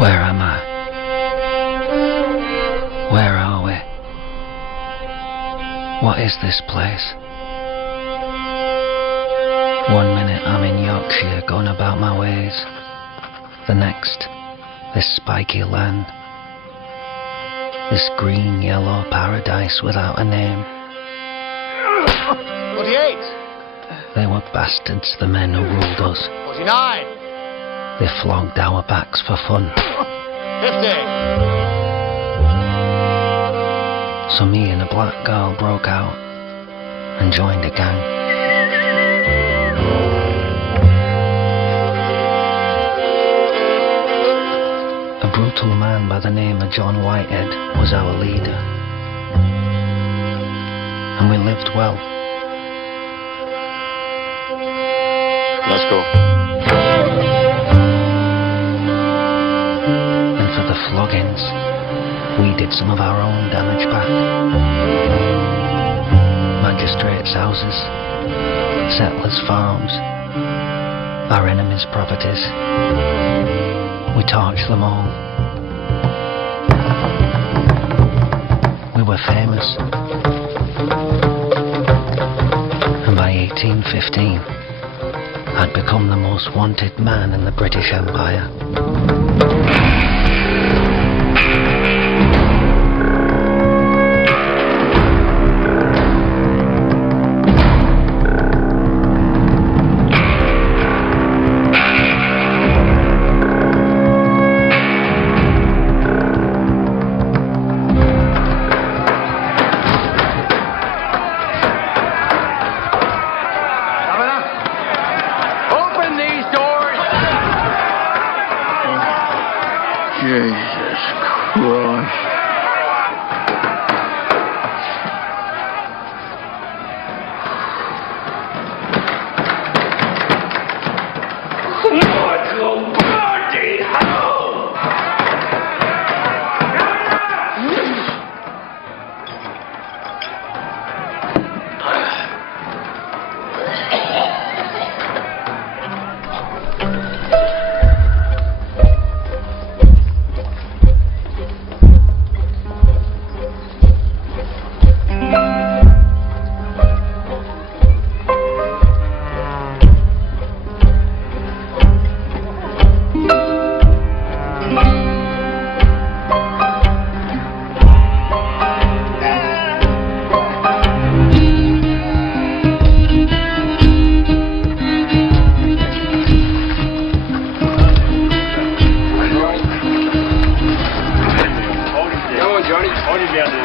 Where am I? Where are we? What is this place? 1 minute I'm in Yorkshire going about my ways. The next, this spiky land. This green, yellow paradise without a name. 48. They were bastards, the men who ruled us. 49. They flogged our backs for fun. 50. So me and a black girl broke out and joined a gang. A brutal man by the name of James Whitehead was our leader. And we lived well. Let's go. And for the floggings, we did some of our own damage back. Magistrates' houses, settlers' farms, our enemies' properties. We torched them all. We were famous. And by 1815, I'd become the most wanted man in the British Empire. Jesus Christ. Michael bloody Howe!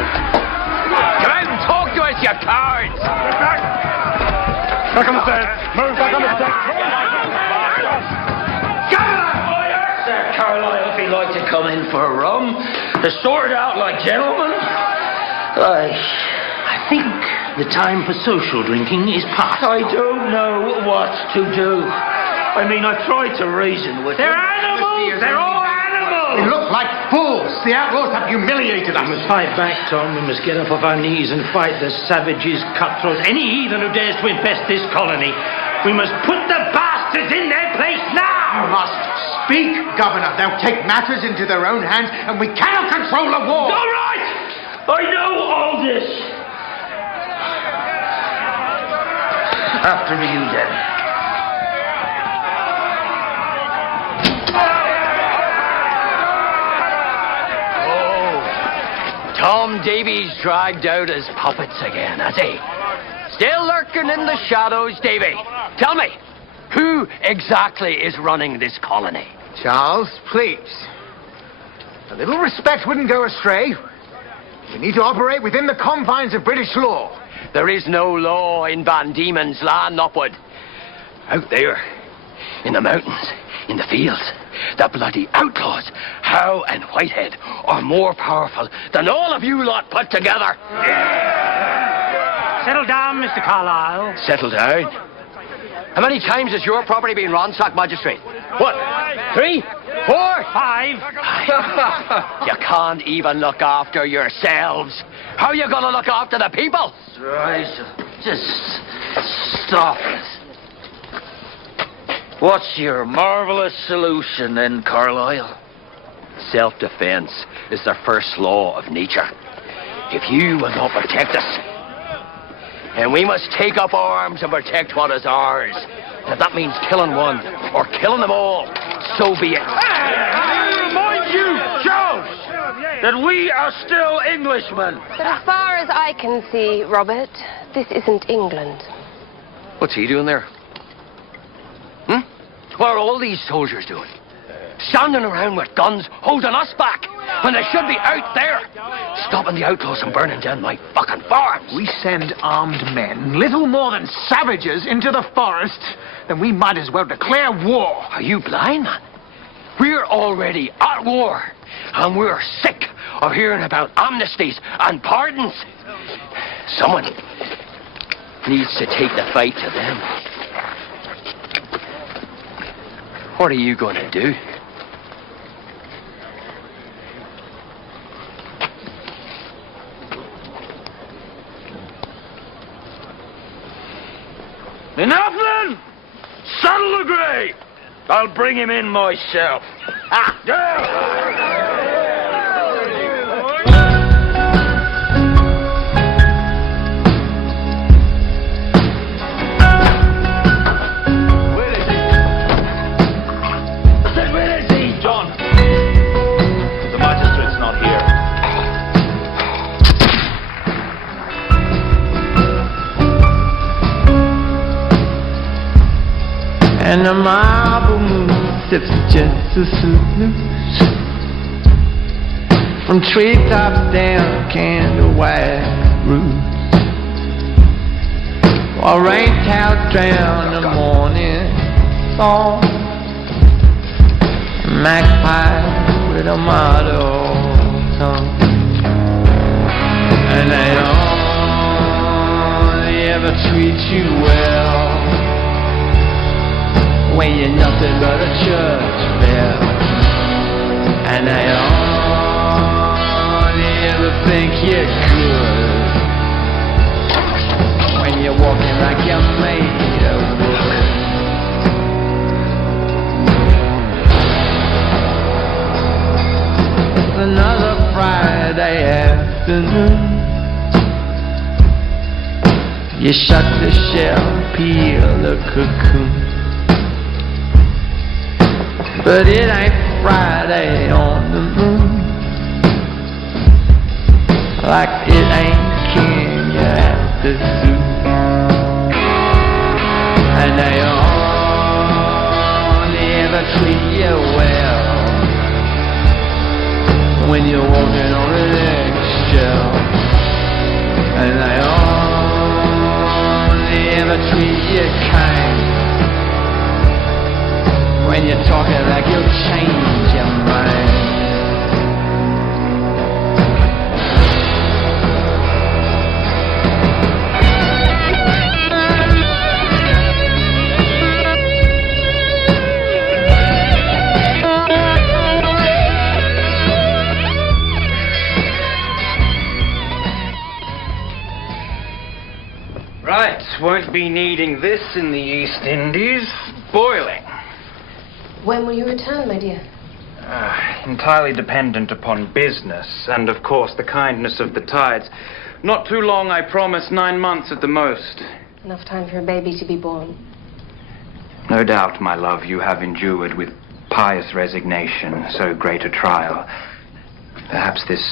Come out and talk to us, you cowards! Back on the stairs. Move back on the stairs. Sir Carlyle, if he'd like to come in for a rum, to sort out like gentlemen, I think the time for social drinking is past. I don't know what to do. I mean, I tried to reason with them. They're animals! They're all We animals! look like fools. The outlaws have humiliated us. We must fight back, Tom. We must get up off our knees and fight the savages, cutthroats, any heathen who dares to infest this colony. We must put the bastards in their place You now! must speak, Governor. They'll take matters into their own hands, and we cannot control the war. All right! I know all this. After you, then. Tom Davies dragged out his puppets again, has he? Still lurking in the shadows, Davy. Tell me, who exactly is running this colony? Charles, please. A little respect wouldn't go astray. We need to operate within the confines of British law. There is no law in Van Diemen's land, Upwood. Out there, in the mountains, in the fields, the bloody outlaws, Howe and Whitehead, are more powerful than all of you lot put together. Settle down, Mr. Carlyle. Settle down. How many times has your property been ransacked, magistrate? What? 3? 4? 5. You can't even look after yourselves. How are you going to look after the people? Right. Just stop it. What's your marvelous solution, then, Carlyle? self-defense is the first law of nature. If you will not protect us, and we must take up arms and protect what is ours, if that means killing one or killing them all, so be it. I remind you, Charles, that we are still Englishmen. But as far as I can see, Robert, this isn't England. What's he doing there? What are all these soldiers doing? Standing around with guns, holding us back, when they should be out there, stopping the outlaws from burning down my fucking farms. We send armed men, little more than savages, into the forest, then we might as well declare war. Are you blind, man? We're already at war, and we're sick of hearing about amnesties and pardons. Someone needs to take the fight to them. What are you going to do? Enough then! Saddle the grey! I'll bring him in myself. Where is he, John? The magistrate's not here. And the marble moon sips just a salute. From treetops down candle wax roofs, while rain clouds drown the morning song. Magpie with a motto tongue, and they only ever treat you well when you're nothing but a church bell, and they only ever think you're good when you're walking like you're made of wood. It's another Friday afternoon. You shut the shell, peel the cocoon, but it ain't Friday on the moon, like it ain't Kenya at the zoo. And they only ever treat you well when you're walking on an eggshell, and they only ever treat you kind when you're talking like you'll change your mind. Right, won't be needing this in the East Indies. Boiling. When will you return, my dear? Entirely dependent upon business and, of course, the kindness of the tides. Not too long, I promise. 9 months at the most. Enough time for a baby to be born. No doubt, my love, you have endured with pious resignation so great a trial. Perhaps this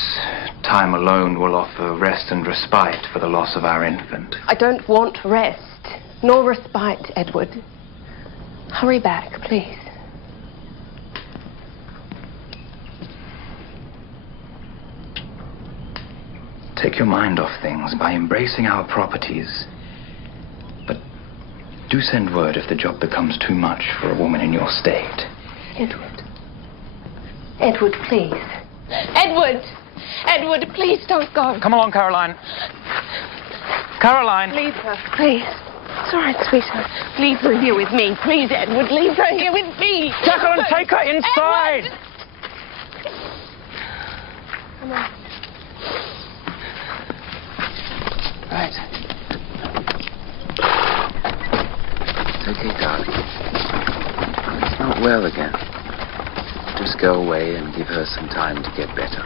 time alone will offer rest and respite for the loss of our infant. I don't want rest, nor respite, Edward. Hurry back, please. Take your mind off things by embracing our properties. But do send word if the job becomes too much for a woman in your state. Edward. Edward, please. Edward! Edward, please don't go. Come along, Caroline. Caroline. Leave her, please. It's all right, sweetheart. Leave her here with me. Please, Edward, leave her here with me. Jacqueline, take her inside. Edward! Come on. Right. It's okay, darling. He's not well again. Just go away and give her some time to get better.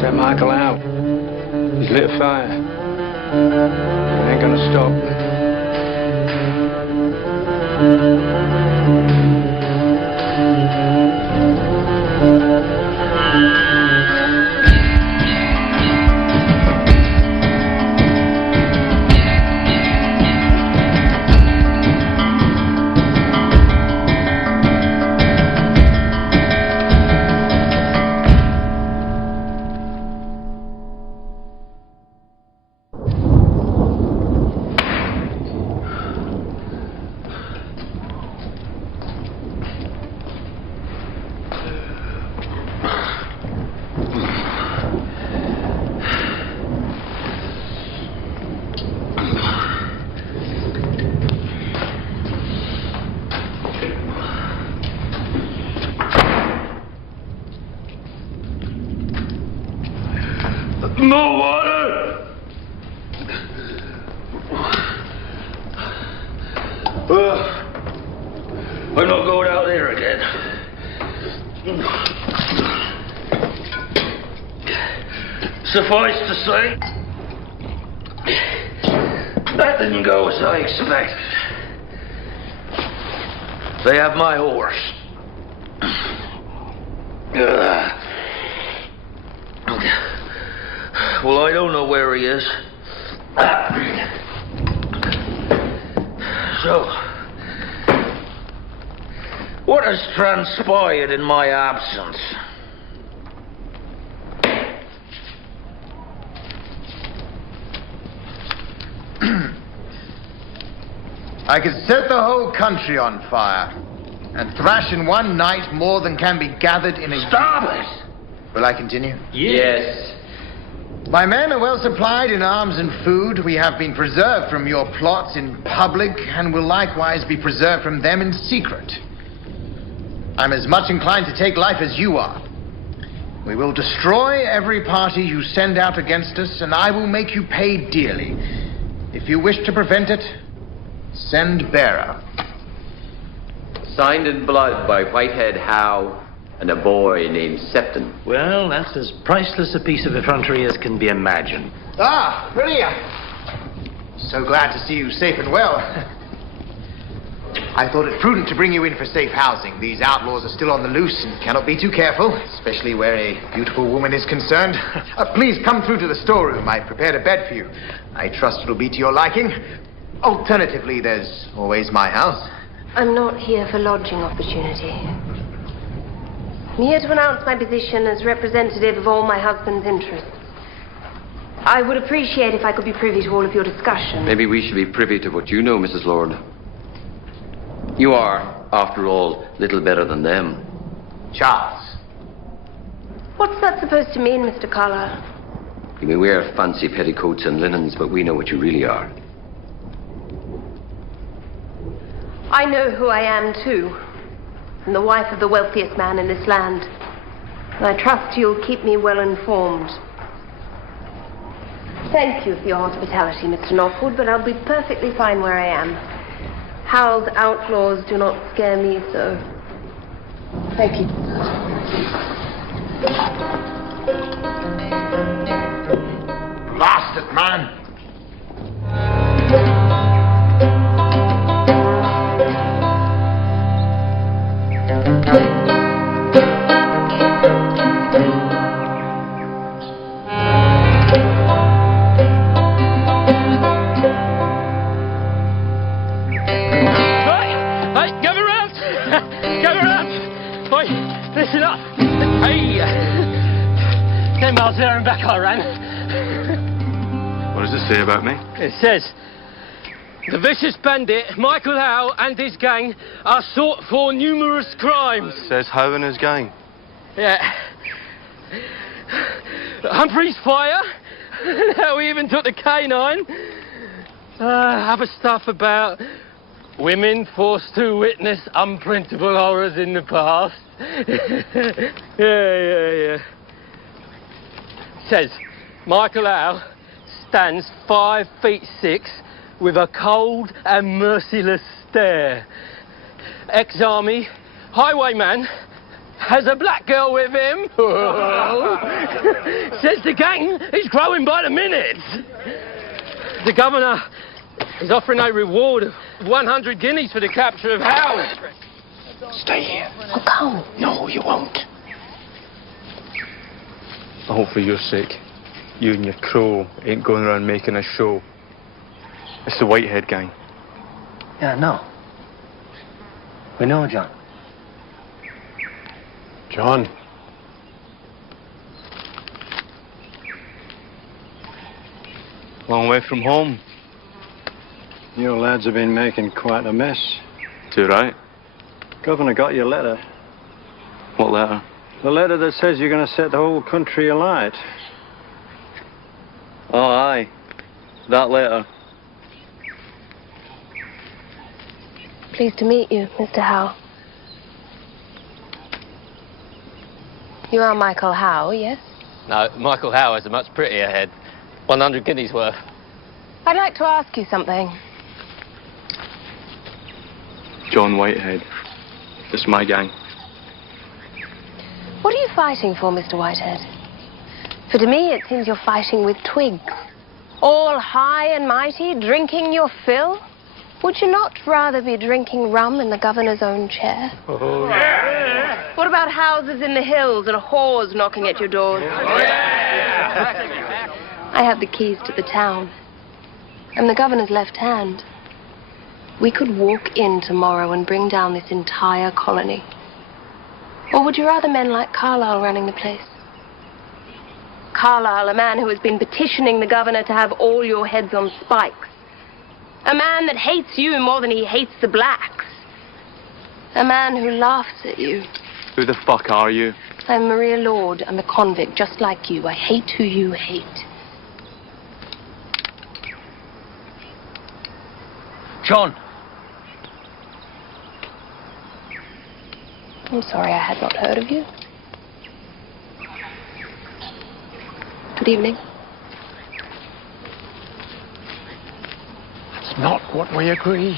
Set Michael out. He's lit a fire. It ain't gonna stop. No water! I'm not going out there again. Suffice to say, that didn't go as I expected. They have my horse. Well, I don't know where he is. So, what has transpired in my absence? I could set the whole country on fire and thrash in one night more than can be gathered in a... Stop it! Will I continue? Yes. My men are well supplied in arms and food. We have been preserved from your plots in public and will likewise be preserved from them in secret. I'm as much inclined to take life as you are. We will destroy every party you send out against us, and I will make you pay dearly. If you wish to prevent it, send bearer. Signed in blood by Whitehead, Howe, and a boy named Septon. Well, that's as priceless a piece of effrontery as can be imagined. Ah, Maria! So glad to see you safe and well. I thought it prudent to bring you in for safe housing. These outlaws are still on the loose and cannot be too careful, especially where a beautiful woman is concerned. Please come through to the storeroom. I prepared a bed for you. I trust it'll be to your liking. Alternatively, there's always my house. I'm not here for lodging opportunity. I'm here to announce my position as representative of all my husband's interests. I would appreciate if I could be privy to all of your discussion. Maybe we should be privy to what you know, Mrs. Lord. You are, after all, little better than them. Charles, What's that supposed to mean, Mr. Carlyle? You may wear fancy petticoats and linens, but we know what you really are. I know who I am, too. I'm the wife of the wealthiest man in this land. And I trust you'll keep me well informed. Thank you for your hospitality, Mr. Northwood, but I'll be perfectly fine where I am. Howe's outlaws do not scare me so. Thank you. Blast it, man! Listen up! Hey! 10 miles there and back I ran. What does it say about me? It says, the vicious bandit, Michael Howe, and his gang are sought for numerous crimes. It says Howe and his gang. Yeah. Humphrey's fire. Now we even took the canine. Other stuff about women forced to witness unprintable horrors in the past. Yeah. Says, Michael Howe stands 5'6" with a cold and merciless stare. Ex-army, highwayman, has a black girl with him. Says the gang is growing by the minute. The governor is offering a reward of 100 guineas for the capture of Howe. Stay here. I'll come. No, you won't. I hope for your sake, you and your crow ain't going around making a show. It's the Whitehead gang. Yeah, no. We know, John. John. Long way from home. You lads have been making quite a mess. Too right. Governor got your letter. What letter? The letter that says you're going to set the whole country alight. Oh, aye. That letter. Pleased to meet you, Mr. Howe. You are Michael Howe, yes? No, Michael Howe has a much prettier head. 100 guineas worth. I'd like to ask you something. John Whitehead. It's my gang. What are you fighting for, Mr. Whitehead? For to me, it seems you're fighting with twigs. All high and mighty, drinking your fill? Would you not rather be drinking rum in the governor's own chair? Oh, yeah. What about houses in the hills and whores knocking at your doors? Oh, yeah. I have the keys to the town. I'm the governor's left hand. We could walk in tomorrow and bring down this entire colony. Or would you rather men like Carlyle running the place? Carlyle, a man who has been petitioning the governor to have all your heads on spikes. A man that hates you more than he hates the blacks. A man who laughs at you. Who the fuck are you? I'm Maria Lord. I'm a convict, just like you. I hate who you hate. John. I'm sorry I had not heard of you. Good evening. It's not what we agreed.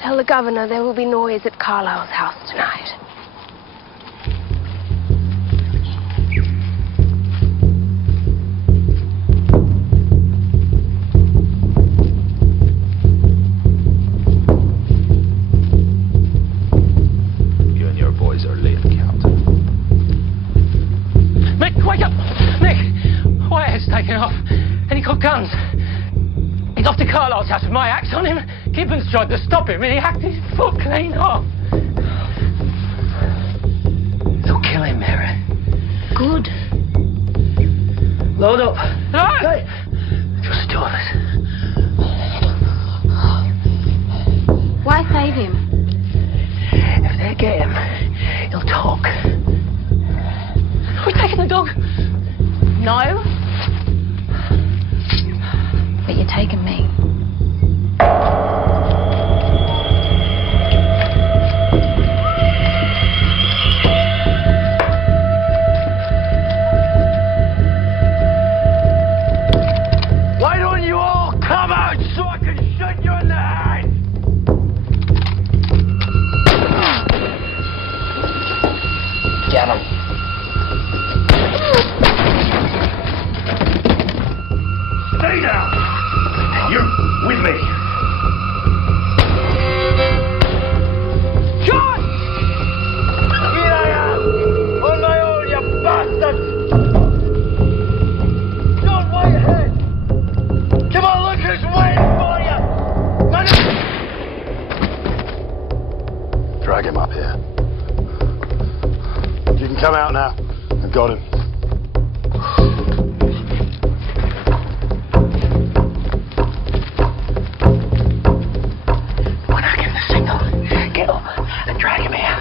Tell the governor there will be noise at Carlyle's house tonight. You and your boys are late, Captain. Mick, wake up! Mick! Whitehead's taken off, and he got guns. He's off to Carlyle's house with my axe on him. Gibbons tried to stop him, and he hacked his foot clean off. They'll kill him, Mary. Good. Load up. Right. Hey. Just two of us. Why save him? If they get him, he'll talk. We Drag him up here. You can come out now. I've got him. When I give the signal, get up and drag him here.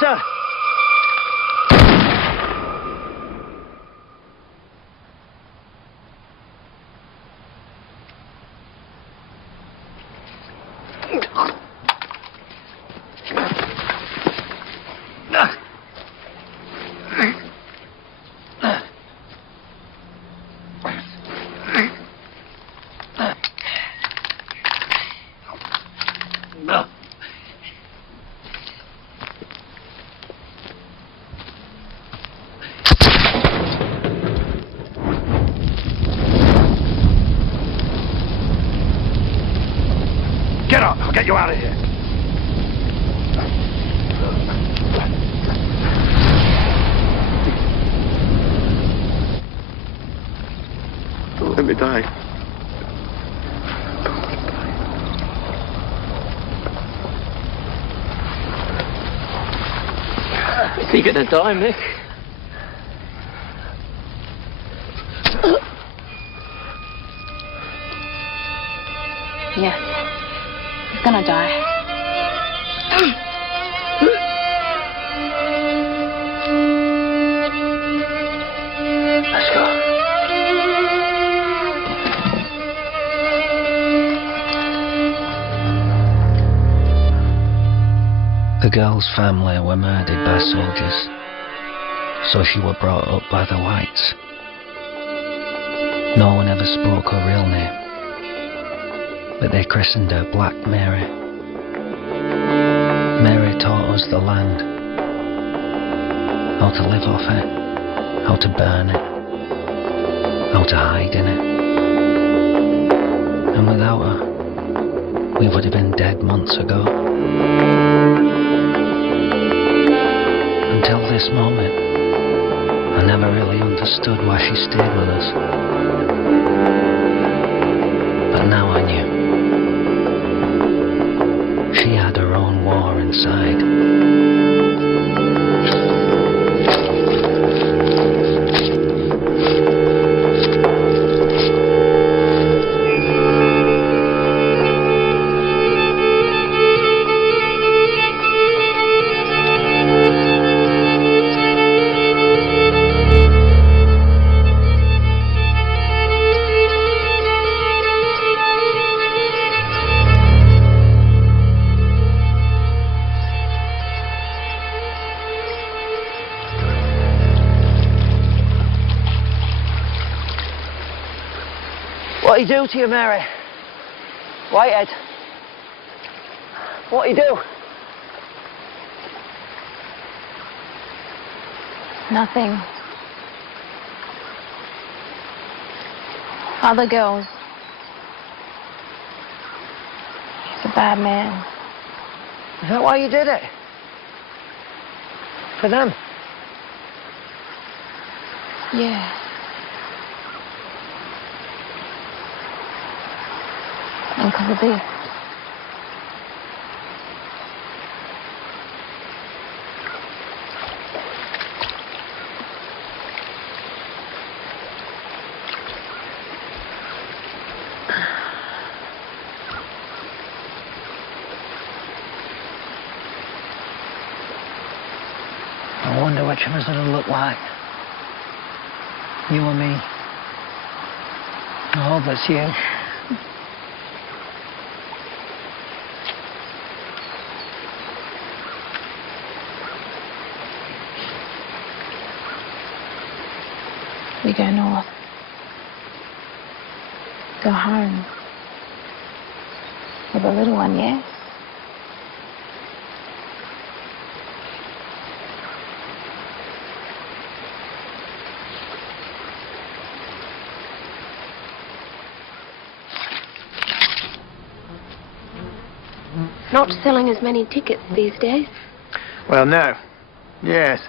Sir. Get up! I'll get you out of here. Don't let me die. Is he gonna die, Mick? Yes. He's gonna die. Let's go. The girl's family were murdered by soldiers, so she were brought up by the whites. No one ever spoke her real name, but they christened her Black Mary. Mary taught us the land, how to live off it, how to burn it, how to hide in it. And without her, we would have been dead months ago. Until this moment, I never really understood why she stayed with us. But now I knew. She had her own war inside. What he do to you, Mary? Whitehead? What he do? Nothing. Other girls. He's a bad man. Is that why you did it? For them? Yeah. And because of this. wonder which of us it'll look like. You or me. I hope it's you. We go north. Go home. With a little one, yes? Not selling as many tickets these days. Well, no. Yes.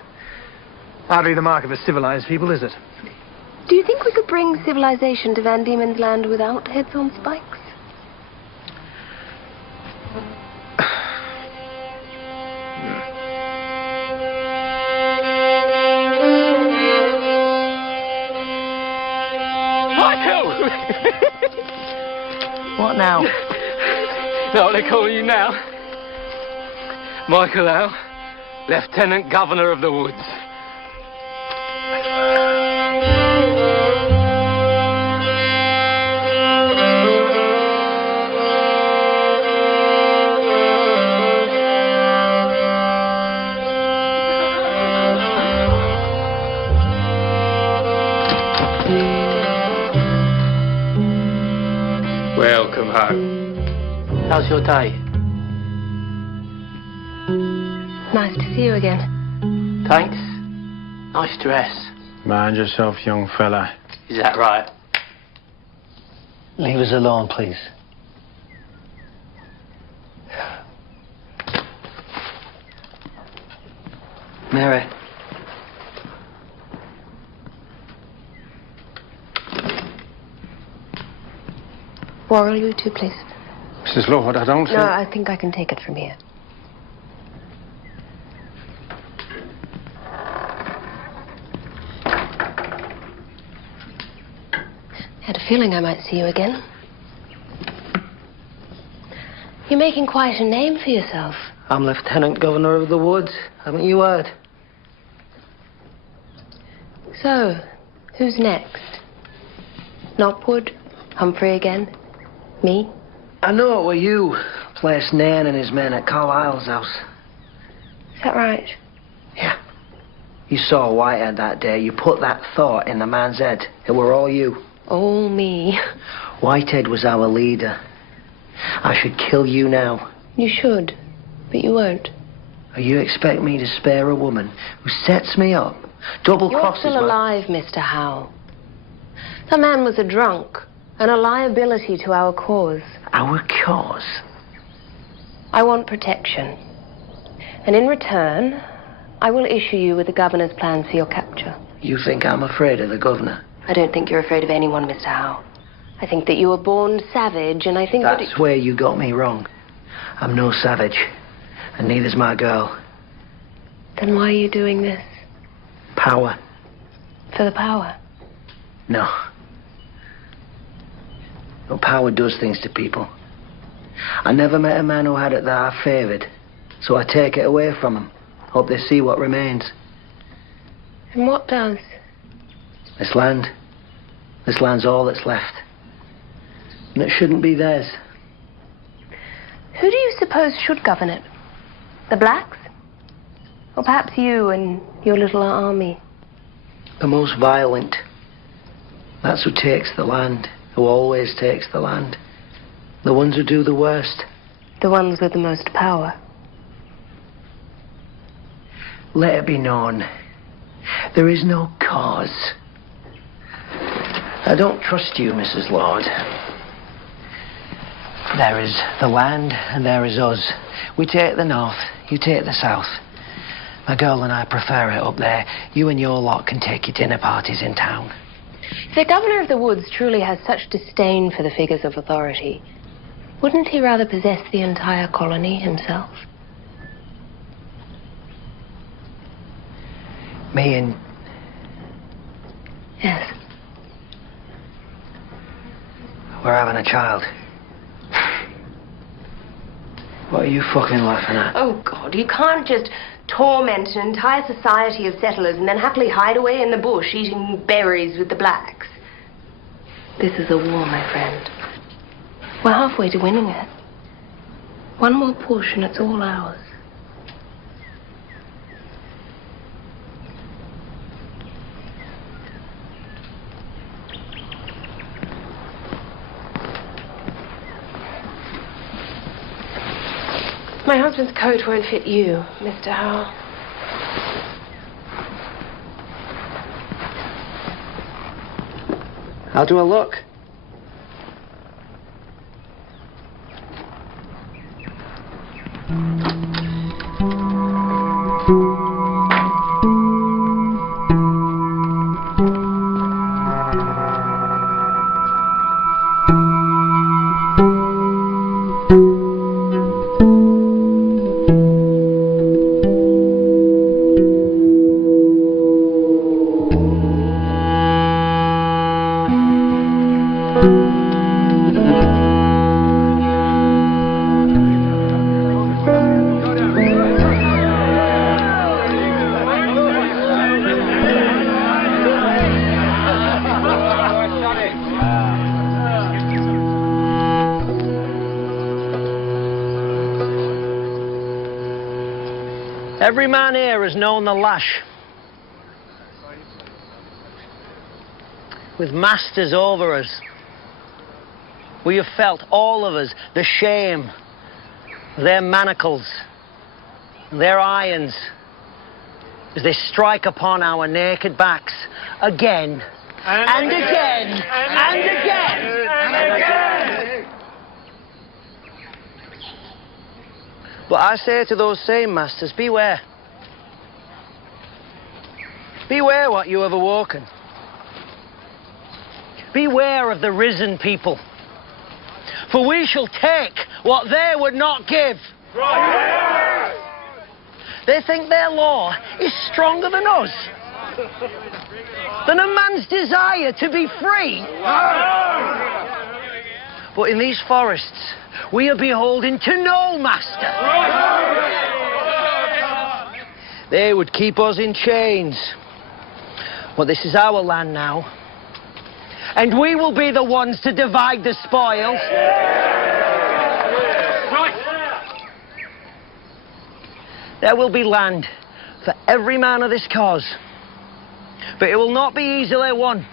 Hardly the mark of a civilized people, is it? Do you think we could bring civilization to Van Diemen's Land without heads on spikes? Michael! What now? Know what they call you now? Michael Howe, Lieutenant Governor of the Woods. Welcome home. How's your day? Nice to see you again. Thanks. Nice dress. Mind yourself, young fella. Is that right? Leave us alone, please. Mary. Worrell, you two, please. Mrs. Lord, I don't think... No, I think I can take it from here. Had a feeling I might see you again. You're making quite a name for yourself. I'm Lieutenant Governor of the Woods. Haven't you heard? So, who's next? Knopwood? Humphrey again? Me? I know it were you. Placed Nairn and his men at Carlisle's house. Is that right? Yeah. You saw Whitehead that day. You put that thought in the man's head. It were all you. All me. Whitehead was our leader. I should kill you now. You should, but you won't. Or you expect me to spare a woman who sets me up, double crosses You're still alive, Mr. Howe. That man was a drunk and a liability to our cause. Our cause? I want protection. And in return, I will issue you with the governor's plans for your capture. You think I'm afraid of the governor? I don't think you're afraid of anyone, Mr. Howe. I think that you were born savage, and I think That's where you got me wrong. I'm no savage, and neither's my girl. Then why are you doing this? Power. For the power? No. But power does things to people. I never met a man who had it that I favoured, so I take it away from them. Hope they see what remains. And what does? This land. This land's all that's left. And it shouldn't be theirs. Who do you suppose should govern it? The blacks? Or perhaps you and your little army? The most violent. That's who takes the land. Who always takes the land. The ones who do the worst. The ones with the most power. Let it be known. There is no cause. I don't trust you, Mrs. Lord. There is the land, and there is us. We take the north, you take the south. My girl and I prefer it up there. You and your lot can take your dinner parties in town. If the governor of the woods truly has such disdain for the figures of authority, wouldn't he rather possess the entire colony himself? Me and... Yes. We're having a child. What are you fucking laughing at? Oh, God, you can't just torment an entire society of settlers and then happily hide away in the bush eating berries with the blacks. This is a war, my friend. We're halfway to winning it. One more push and it's all ours. My husband's coat won't fit you, Mr. Howe. How do I look? Every man here has known the lash. With masters over us, we have felt, all of us, the shame of their manacles, their irons, as they strike upon our naked backs again and again and again and again. But I say to those same masters, beware. Beware what you have awoken. Beware of the risen people. For we shall take what they would not give. They think their law is stronger than us. Than a man's desire to be free. But in these forests, we are beholden to no master. They would keep us in chains. But this is our land now. And we will be the ones to divide the spoils. There will be land for every man of this cause. But it will not be easily won.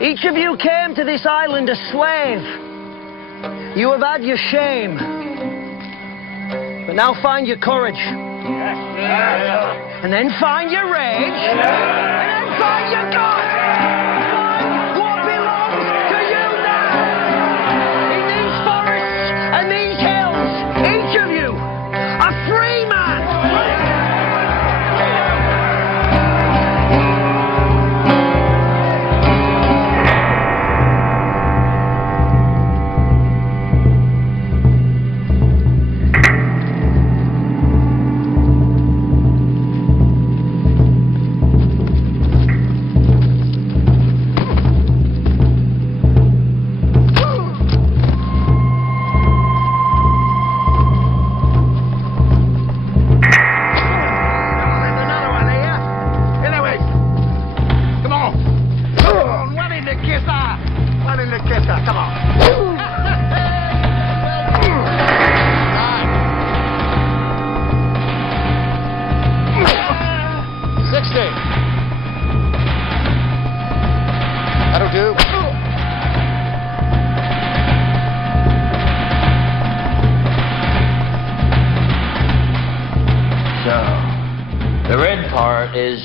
Each of you came to this island a slave. You have had your shame. But now find your courage. And then find your rage. And then find your God. Find what belongs to you now. In these forests and these hills, each of you, a free man.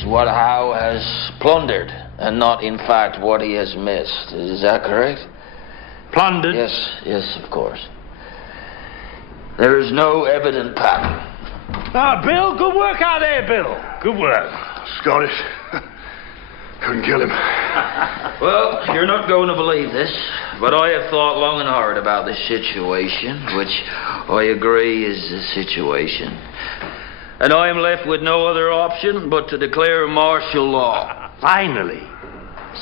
What Howe has plundered, and not, in fact, what he has missed. Is that correct? Plundered? Yes, of course. There is no evident pattern. Ah, Bill, good work out there, Bill. Good work. Scottish. Couldn't kill him. Well, you're not going to believe this, but I have thought long and hard about this situation, which I agree is the situation. And I am left with no other option but to declare martial law. Finally,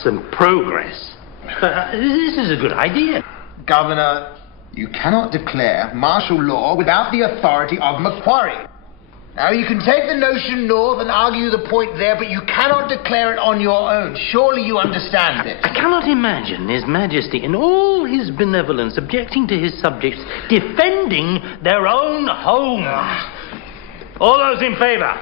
some progress. This is a good idea. Governor, you cannot declare martial law without the authority of Macquarie. Now, you can take the notion north and argue the point there, but you cannot declare it on your own. Surely you understand this. I cannot imagine His Majesty in all his benevolence objecting to his subjects defending their own homes. All those in favour?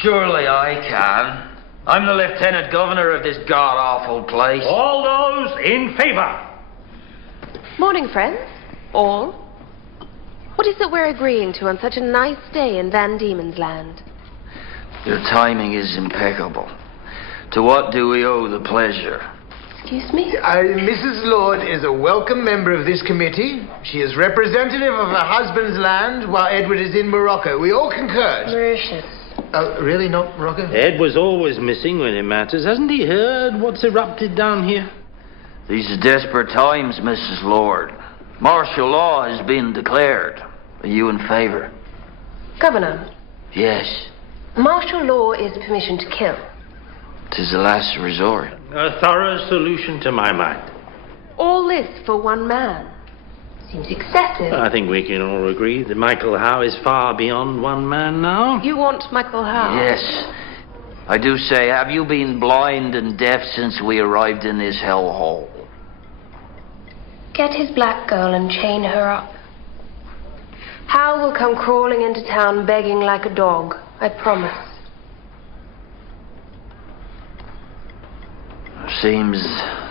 Surely I can. I'm the Lieutenant Governor of this god-awful place. All those in favour? Morning, friends. All. What is it we're agreeing to on such a nice day in Van Diemen's Land? Your timing is impeccable. To what do we owe the pleasure? Excuse me? Mrs. Lord is a welcome member of this committee. She is representative of her husband's land while Edward is in Morocco. We all concurred. Mauritius. Oh, really? Not Morocco? Ed was always missing when it matters. Hasn't he heard what's erupted down here? These are desperate times, Mrs. Lord. Martial law has been declared. Are you in favour? Governor. Yes. Martial law is permission to kill. 'Tis the last resort. A thorough solution to my mind. All this for one man. Seems excessive. I think we can all agree that Michael Howe is far beyond one man now. You want Michael Howe? Yes. I do say, have you been blind and deaf since we arrived in this hellhole? Get his black girl and chain her up. Howe will come crawling into town begging like a dog. I promise. Seems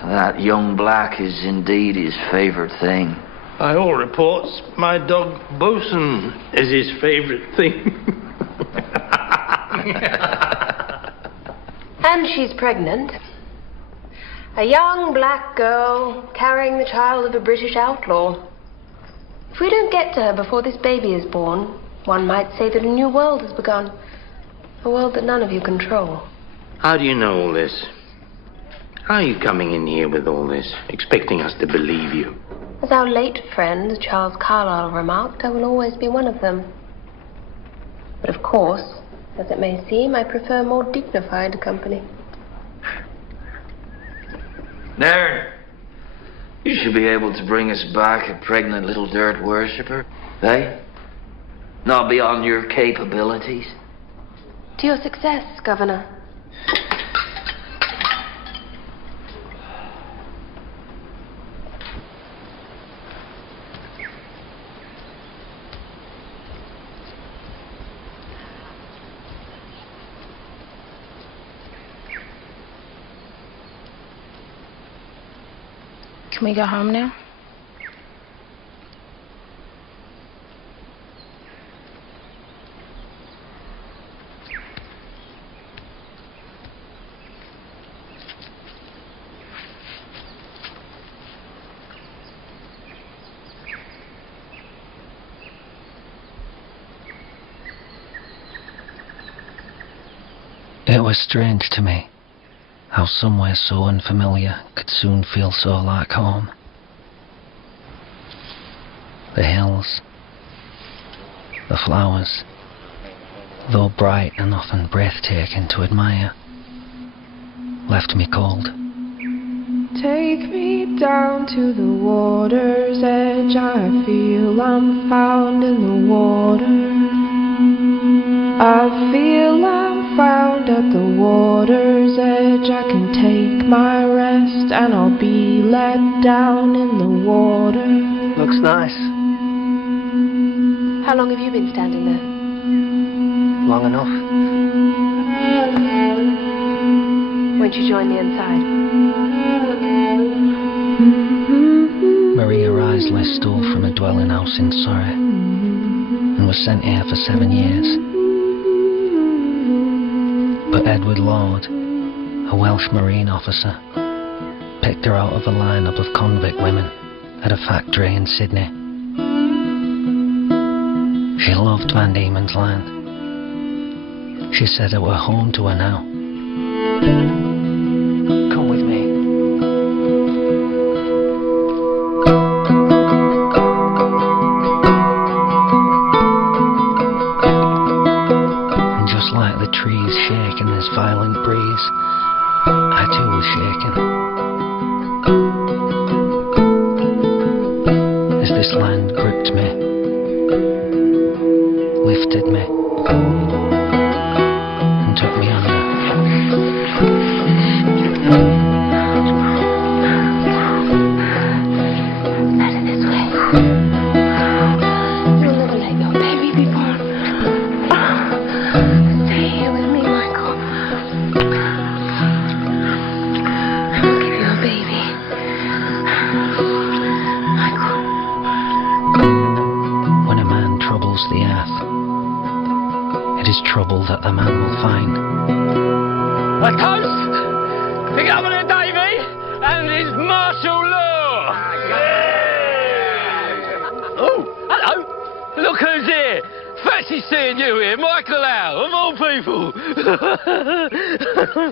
that young black is indeed his favourite thing. By all reports, my dog Bosun is his favourite thing. And she's pregnant. A young black girl carrying the child of a British outlaw. If we don't get to her before this baby is born, one might say that a new world has begun. A world that none of you control. How do you know all this? How are you coming in here with all this, expecting us to believe you? As our late friend Charles Carlyle remarked, I will always be one of them. But of course, as it may seem, I prefer more dignified company. Nairn, you should be able to bring us back a pregnant little dirt worshipper, eh? Not beyond your capabilities. To your success, Governor. Can we go home now? It was strange to me how somewhere so unfamiliar could soon feel so like home. The hills, the flowers, though bright and often breathtaking to admire, left me cold. Take me down to the water's edge. I feel I'm found in the water. I feel I'm found at the water's edge. I can take my rest and I'll be let down in the water. Looks nice. How long have you been standing there? Long enough. Won't you join me inside? Maria Risley stole from a dwelling house in Surrey and was sent here for 7 years. But Edward Lord, a Welsh Marine officer, picked her out of a lineup of convict women at a factory in Sydney. She loved Van Diemen's Land. She said it were home to her now. Come with me. And just like the trees shake in this violent breeze, I too was shaken. As this land gripped me, lifted me, and took me under. Better this way. You'll never let your baby be born. Stay here with me, Michael. I'll give you a baby. Michael. When a man troubles the earth, it is trouble that the man will find. A toast to Governor Davy and his martial law. Oh, hello. Look who's here. Fancy seeing you here, Michael Howe, of all people.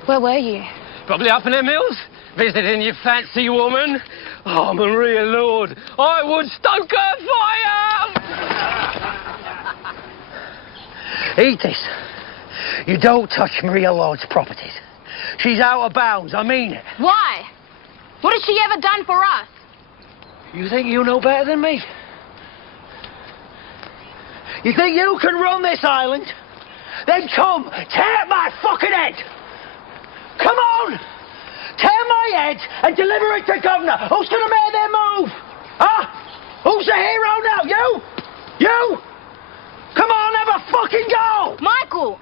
Where were you? Probably up in them hills, visiting your fancy woman. Oh, Maria Lord, I would stoke her fire! Eat this. You don't touch Maria Lord's properties. She's out of bounds, I mean it. Why? What has she ever done for us? You think you know better than me? You think you can run this island? Then come, tear my fucking head! Come on! Tear my head and deliver it to Governor! Who's gonna make their move? Huh? Who's the hero now? You? You? Come on, have a fucking go! Michael!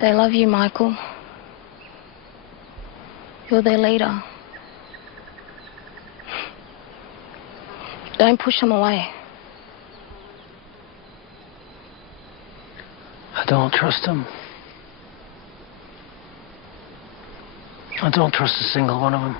They love you, Michael. You're their leader. Don't push them away. I don't trust them. I don't trust a single one of them.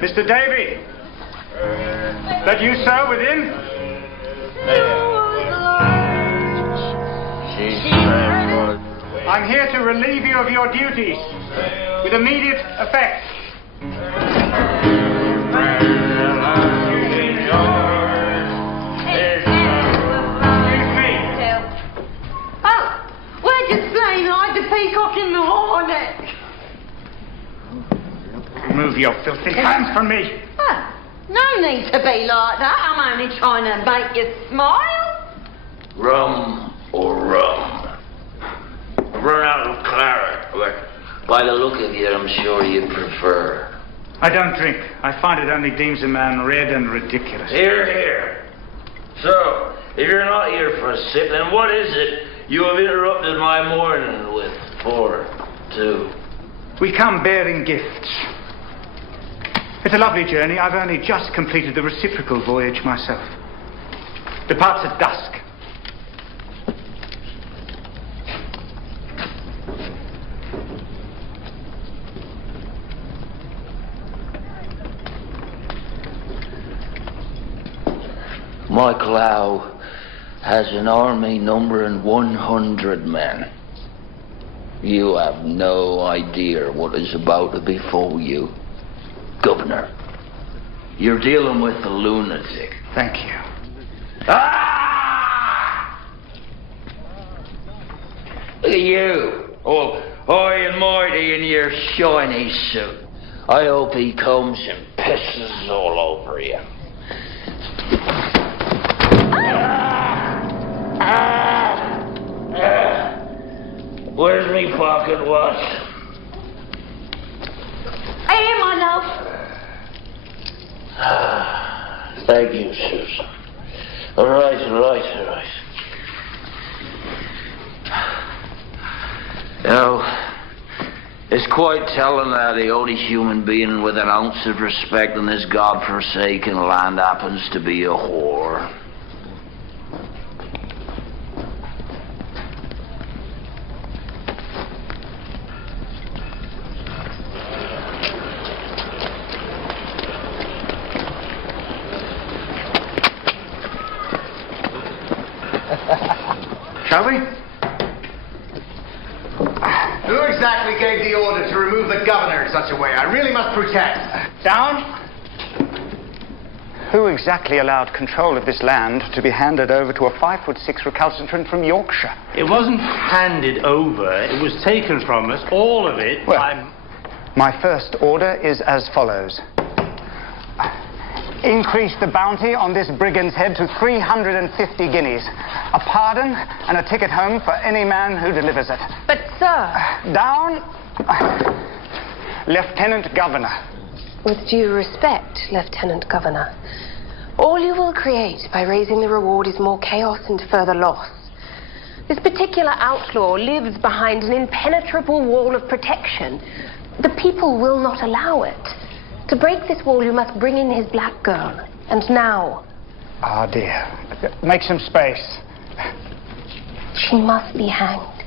Mr. Davy, that you, sir, within? I'm here to relieve you of your duties with immediate effect. Oh, we're just playing hide the peacock in the hornet. Remove your filthy hands from me. Oh, no need to be like that. I'm only trying to make you smile. Rum or rum? I've run out of claret, but by the look of you, I'm sure you prefer. I don't drink. I find it only deems a man red and ridiculous. Here, here. So, if you're not here for a sip, then what is it you have interrupted my morning with? 4, 2. We come bearing gifts. It's a lovely journey. I've only just completed the reciprocal voyage myself. Departs at dusk. Michael Howe has an army numbering 100 men. You have no idea what is about to befall you. Governor, you're dealing with a lunatic. Thank you. Ah! Look at you, all high and mighty in your shiny suit. I hope he comes and pisses all over you. Where's me pocket watch? Here, my love. Thank you, Susan. All right. Now, it's quite telling that the only human being with an ounce of respect in this godforsaken land happens to be a whore. Shall we? Who exactly gave the order to remove the governor in such a way? I really must protest. Down. Who exactly allowed control of this land to be handed over to a 5'6" recalcitrant from Yorkshire? It wasn't handed over. It was taken from us, all of it. Well, my first order is as follows. Increase the bounty on this brigand's head to 350 guineas. A pardon and a ticket home for any man who delivers it. But, sir... Down. Lieutenant Governor. With due respect, Lieutenant Governor, all you will create by raising the reward is more chaos and further loss. This particular outlaw lives behind an impenetrable wall of protection. The people will not allow it. To break this wall, you must bring in his black girl. And now. Ah, dear. Make some space. She must be hanged.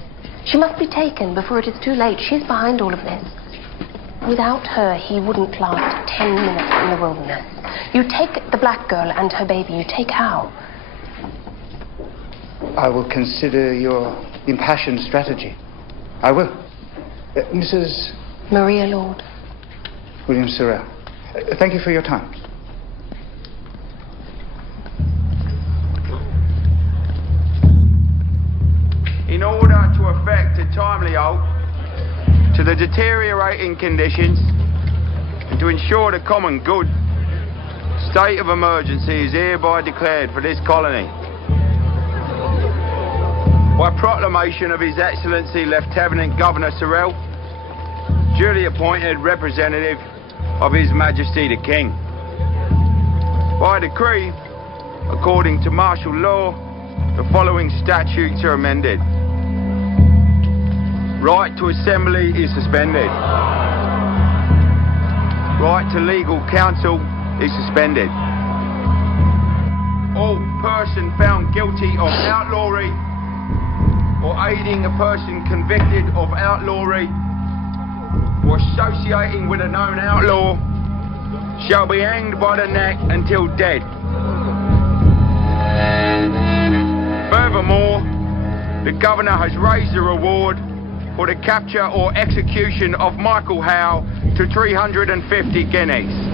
She must be taken before it is too late. She's behind all of this. Without her, he wouldn't last 10 minutes in the wilderness. You take the black girl and her baby. You take Howe. I will consider your impassioned strategy. I will. Mrs. Maria Lord. William Sorrell. Thank you for your time. In order to effect a timely halt to the deteriorating conditions and to ensure the common good, state of emergency is hereby declared for this colony. By proclamation of His Excellency Lieutenant Governor Sorrell, duly appointed representative of His Majesty the King. By decree, according to martial law, the following statutes are amended. Right to assembly is suspended. Right to legal counsel is suspended. All person found guilty of outlawry or aiding a person convicted of outlawry or associating with a known outlaw shall be hanged by the neck until dead. Furthermore, the Governor has raised the reward for the capture or execution of Michael Howe to 350 guineas.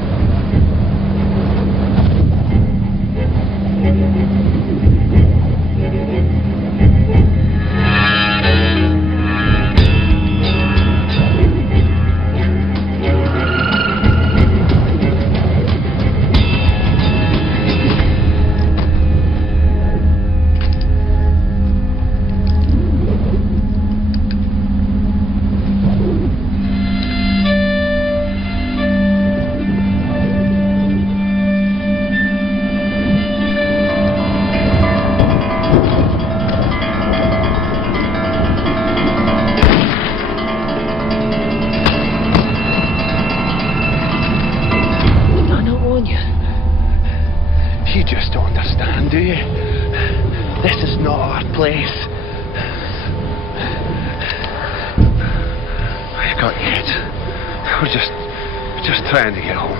Trying to get home.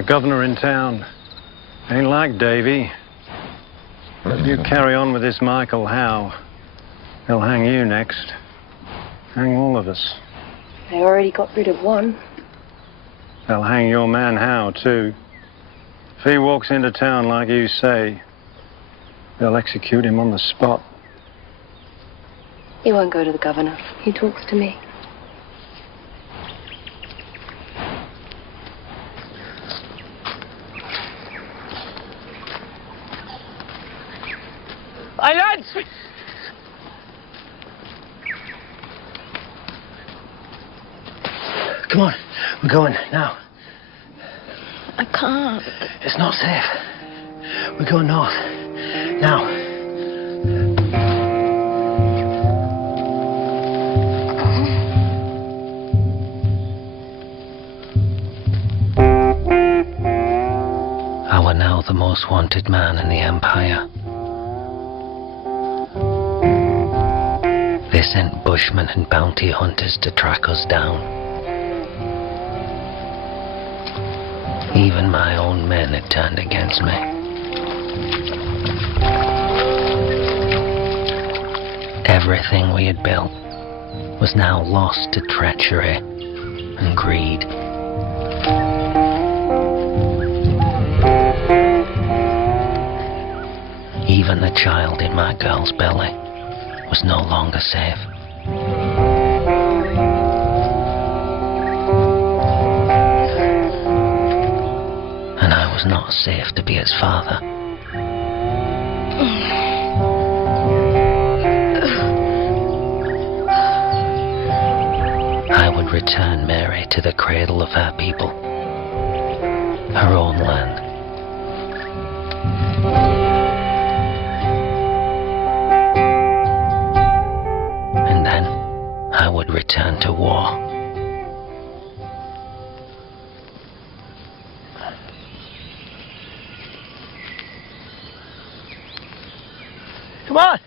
The governor in town ain't like Davy. But if you carry on with this Michael Howe, he'll hang you next. Hang all of us. They already got rid of one. They'll hang your man Howe, too. If he walks into town like you say, they'll execute him on the spot. He won't go to the governor. He talks to me. Aye, lads! Come on, we're going now. I can't. It's not safe. We're going north. Now. I were now the most wanted man in the Empire. They sent bushmen and bounty hunters to track us down. Even my own men had turned against me. Everything we had built was now lost to treachery and greed. Even the child in my girl's belly was no longer safe. And I was not safe to be its father. I would return Mary to the cradle of her people, her own land. And then I would return to war. Come on!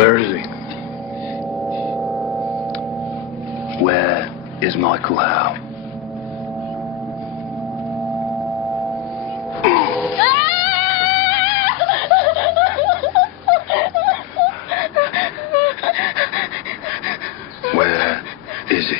Where is he? Where is Michael Howe? Where is he?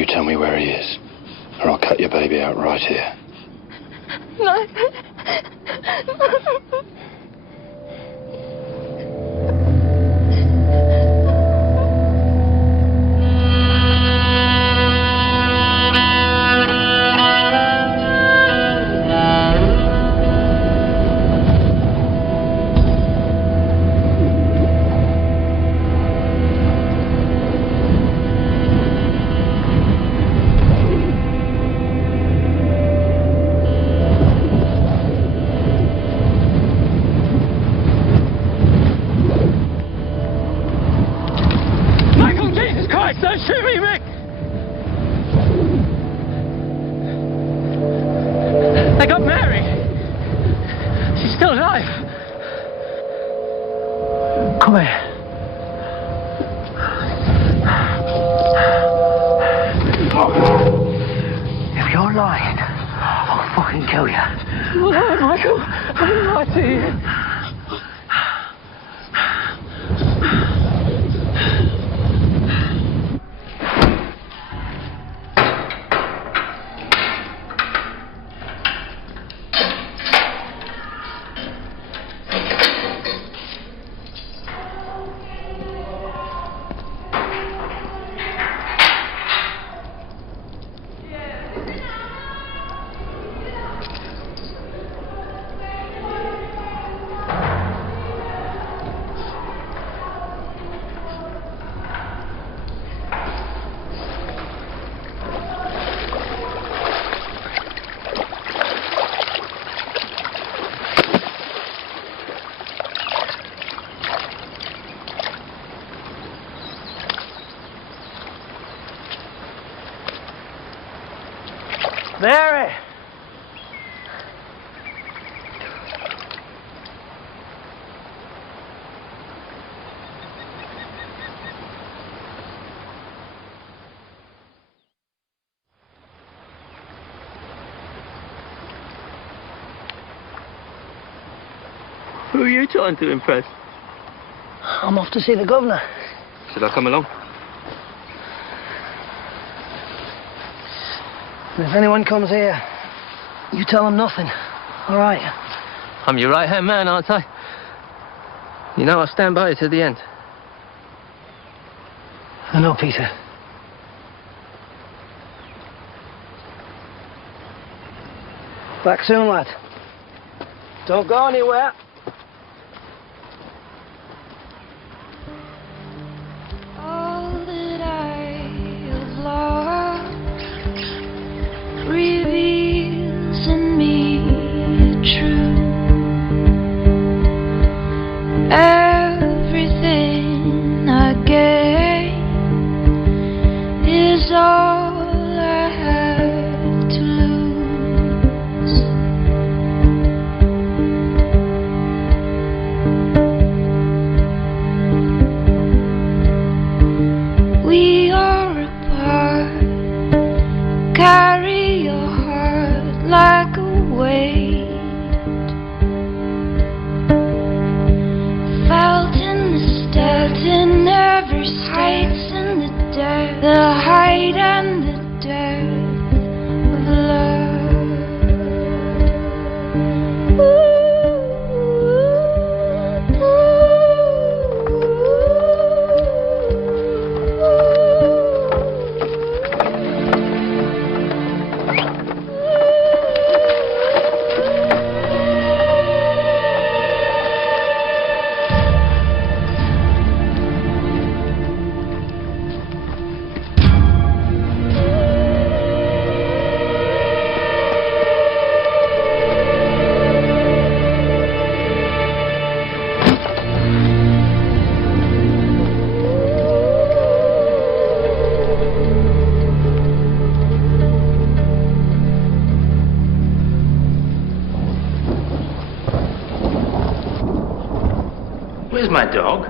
You tell me where he is, or I'll cut your baby out right here. No. Don't shoot me, Mick! They got Mary. She's still alive. Come here. If you're lying, I'll fucking kill you. No, Michael, I didn't lie to you. Mary! Who are you trying to impress? I'm off to see the governor. Should I come along? If anyone comes here, you tell them nothing. All right? I'm your right-hand man, aren't I? You know I'll stand by you to the end. I know, Peter. Back soon, lad. Don't go anywhere. All that I have lost reveals in me true. Everything I gain is all I have to lose. We are apart. Carry your heart like a weight. Felt in the stead, in every state's in the dirt, the height and the depth of Where's my dog?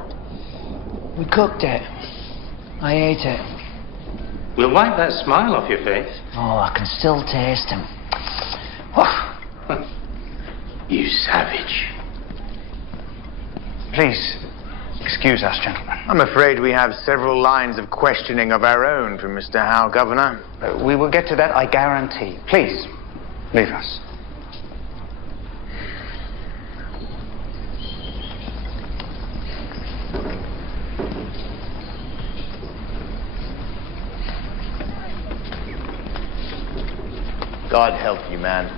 We cooked it. I ate it. We'll wipe that smile off your face. Oh, I can still taste him. You savage. Please, Excuse us, gentlemen. I'm afraid we have several lines of questioning of our own from Mr. Howe, Governor. We will get to that, I guarantee. Please, leave us. God help you, man.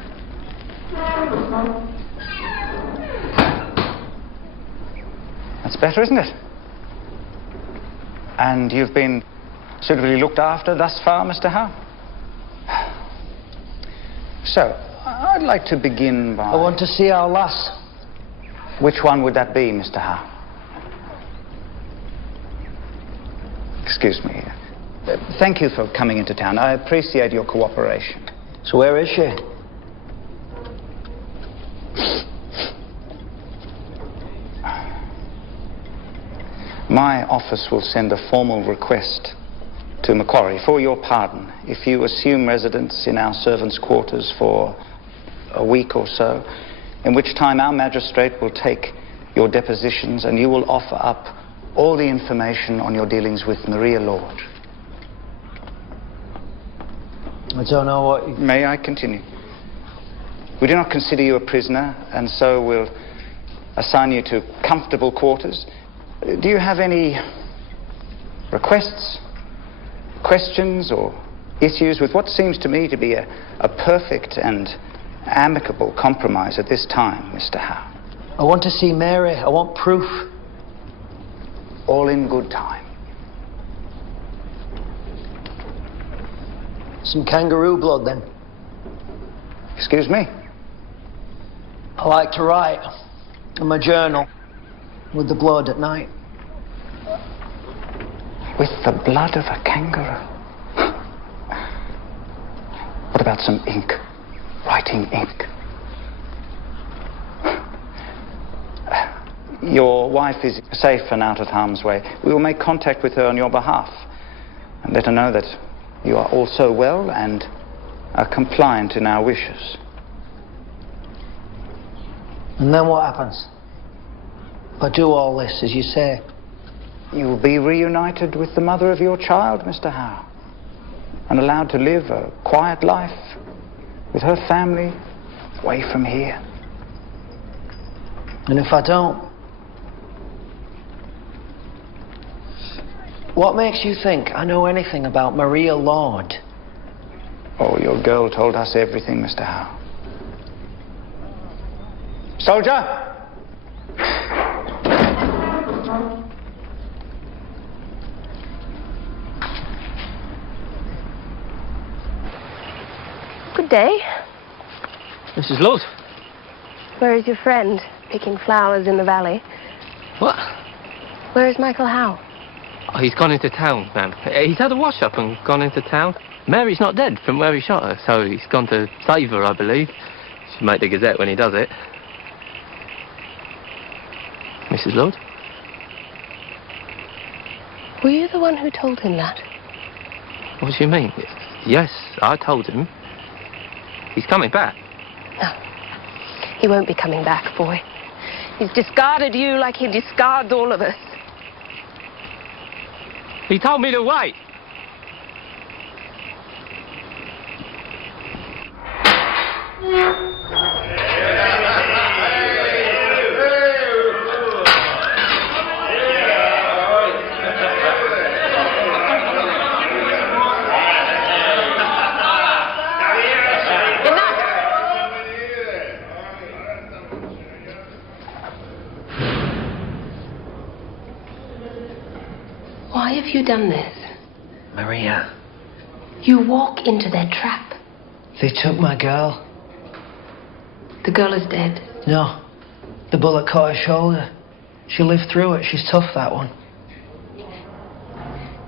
That's better, isn't it? And you've been suitably looked after thus far, Mr. Howe? So, I'd like to begin by... I want to see our lass. Which one would that be, Mr. Howe? Excuse me. Thank you for coming into town. I appreciate your cooperation. So where is she? My office will send a formal request to Macquarie for your pardon if you assume residence in our servants' quarters for a week or so, in which time our magistrate will take your depositions and you will offer up all the information on your dealings with Maria Lord. I don't know what... May I continue? We do not consider you a prisoner, and so we'll assign you to comfortable quarters. Do you have any requests, questions, or issues with what seems to me to be a perfect and amicable compromise at this time, Mr. Howe? I want to see Mary. I want proof. All in good time. Some kangaroo blood, then. Excuse me? I like to write in my journal with the blood at night. With the blood of a kangaroo? What about some ink? Writing ink? Your wife is safe and out of harm's way. We will make contact with her on your behalf and let her know that you are also well and are compliant in our wishes. And then what happens? If I do all this, as you say. You will be reunited with the mother of your child, Mr. Howe, and allowed to live a quiet life with her family away from here. And if I don't? What makes you think I know anything about Maria Lord? Oh, your girl told us everything, Mr. Howe. Soldier! Good day. Mrs. Lord. Where is your friend? Picking flowers in the valley. What? Where is Michael Howe? Oh, he's gone into town, ma'am. He's had a wash-up and gone into town. Mary's not dead from where he shot her, so he's gone to save her, I believe. Should make the Gazette when he does it. Mrs. Lord? Were you the one who told him that? What do you mean? Yes, I told him. He's coming back. No. He won't be coming back, boy. He's discarded you like he discards all of us. He told me to wait. Why have you done this? Maria. You walk into their trap. They took my girl. The girl is dead. No. The bullet caught her shoulder. She lived through it. She's tough, that one.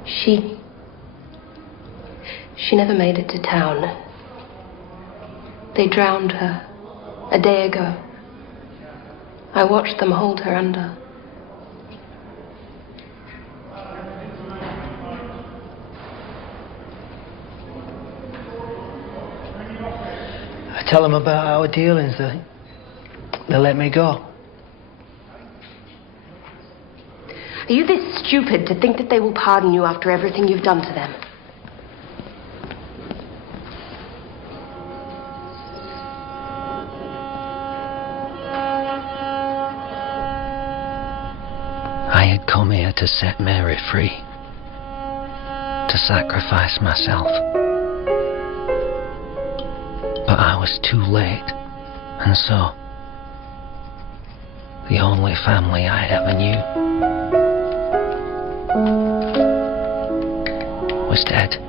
She never made it to town. They drowned her a day ago. I watched them hold her under. I tell them about our dealings. They let me go. Are you this stupid to think that they will pardon you after everything you've done to them? I had come here to set Mary free, to sacrifice myself. But I was too late, and so the only family I ever knew was dead.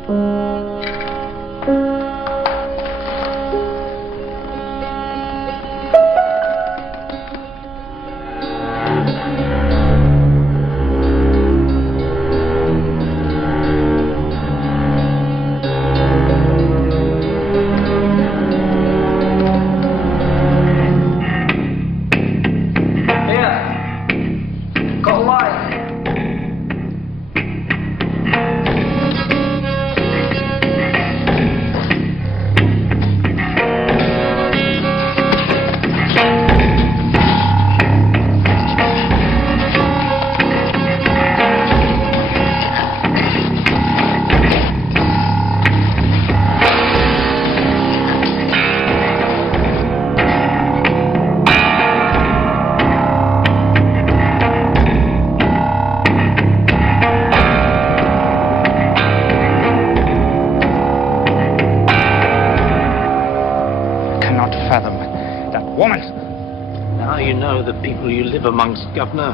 Amongst, Governor.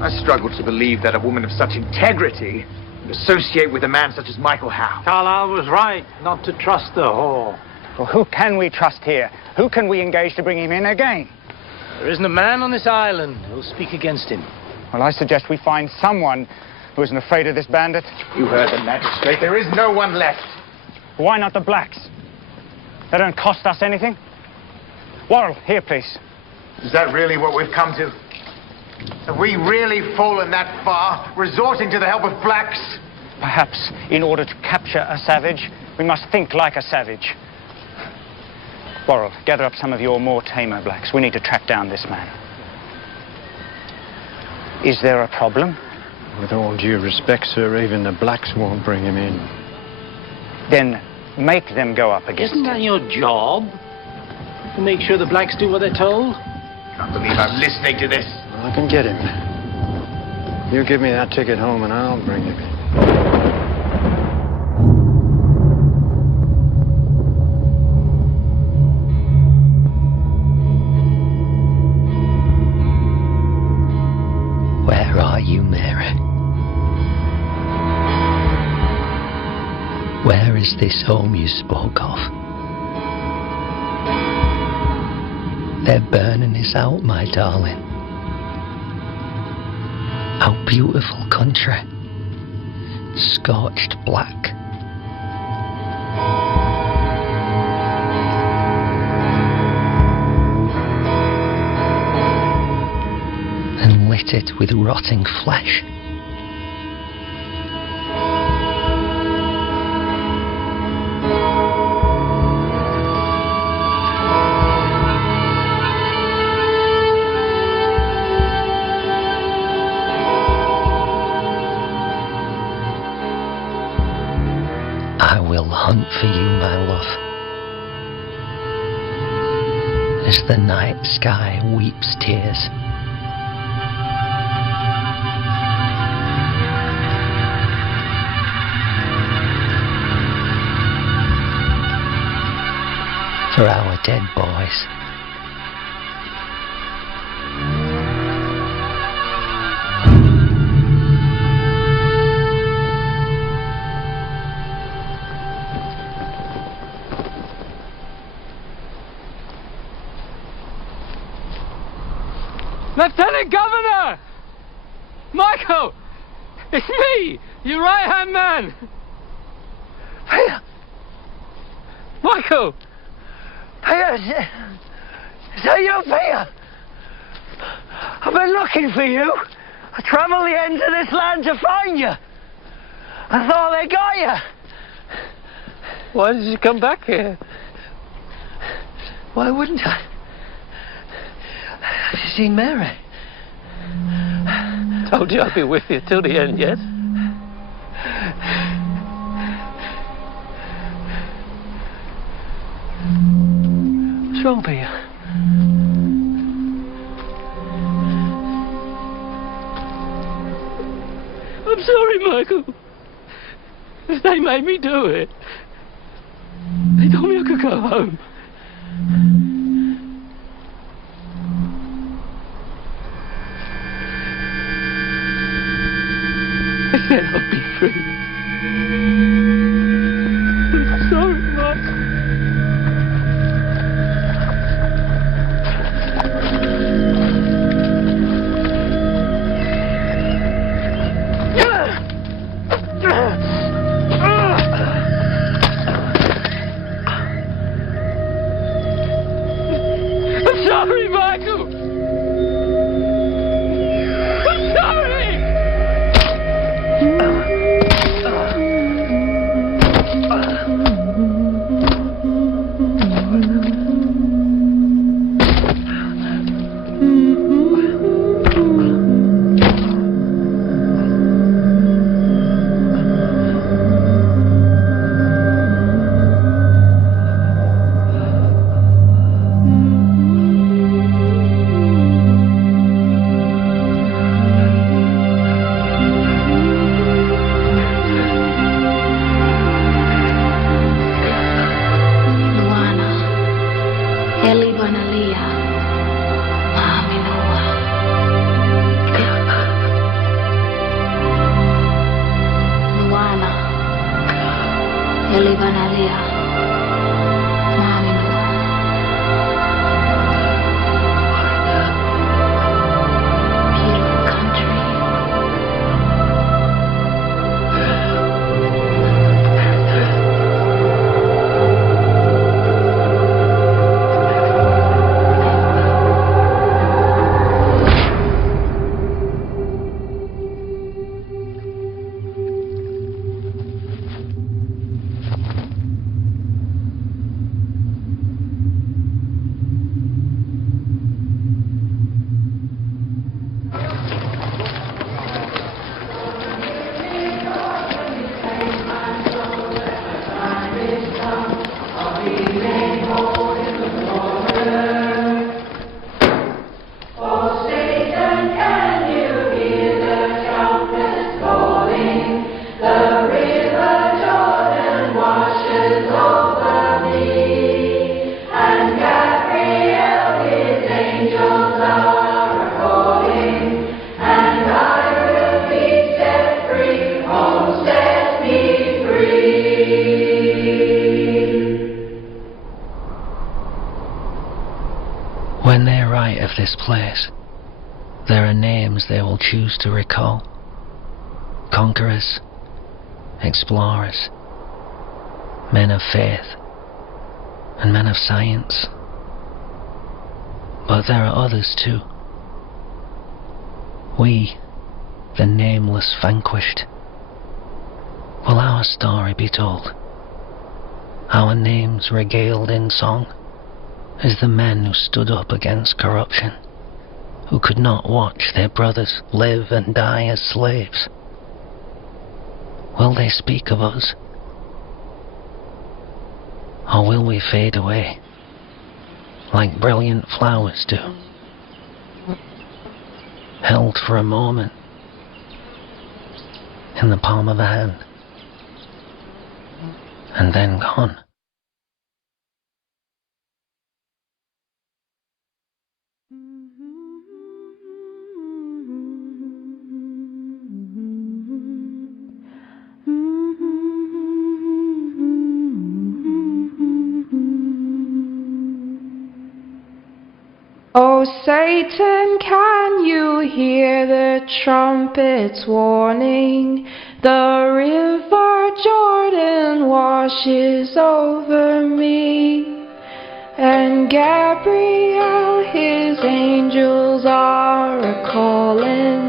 I struggle to believe that a woman of such integrity would associate with a man such as Michael Howe. Carlyle was right not to trust the whore. Well, who can we trust here? Who can we engage to bring him in again? There isn't a man on this island who'll speak against him. Well, I suggest we find someone who isn't afraid of this bandit. You heard the magistrate. There is no one left. Why not the blacks? They don't cost us anything. Worrell, here, please. Is that really what we've come to? Have we really fallen that far, resorting to the help of blacks? Perhaps, in order to capture a savage, we must think like a savage. Worrell, gather up some of your more tamer blacks. We need to track down this man. Is there a problem? With all due respect, sir, even the blacks won't bring him in. Then make them go up against him. Isn't that your job? To make sure the blacks do what they're told? I can't believe I'm listening to this. I can get him. You give me that ticket home and I'll bring him in. Where are you, Mary? Where is this home you spoke of? They're burning us out, my darling. Our beautiful country, scorched black. And littered with rotting flesh. I will hunt for you, my love, as the night sky weeps tears. For our dead boys. Lieutenant Governor! Michael! It's me, your right-hand man! Peter! Michael! Peter, is that you, Peter? I've been looking for you. I travelled the ends of this land to find you. I thought they got you. Why did you come back here? Why wouldn't I? Have you seen Mary? told you I'd be with you till the end, yes? What's wrong for you? I'm sorry, Michael. They made me do it. They told me I could go home. I said I'd be free. I'm sorry, Michael. I'm sorry, Michael. I'm sorry. When they write of this place, there are names they will choose to recall. Conquerors, explorers, men of faith, and men of science. But there are others too. We, the nameless vanquished. Will our story be told? Our names regaled in song as the men who stood up against corruption, who could not watch their brothers live and die as slaves. Will they speak of us? Or will we fade away, like brilliant flowers do, held for a moment in the palm of a hand, and then gone? Oh Satan, can you hear the trumpets warning? The river Jordan washes over me, and Gabriel, his angels are a-calling.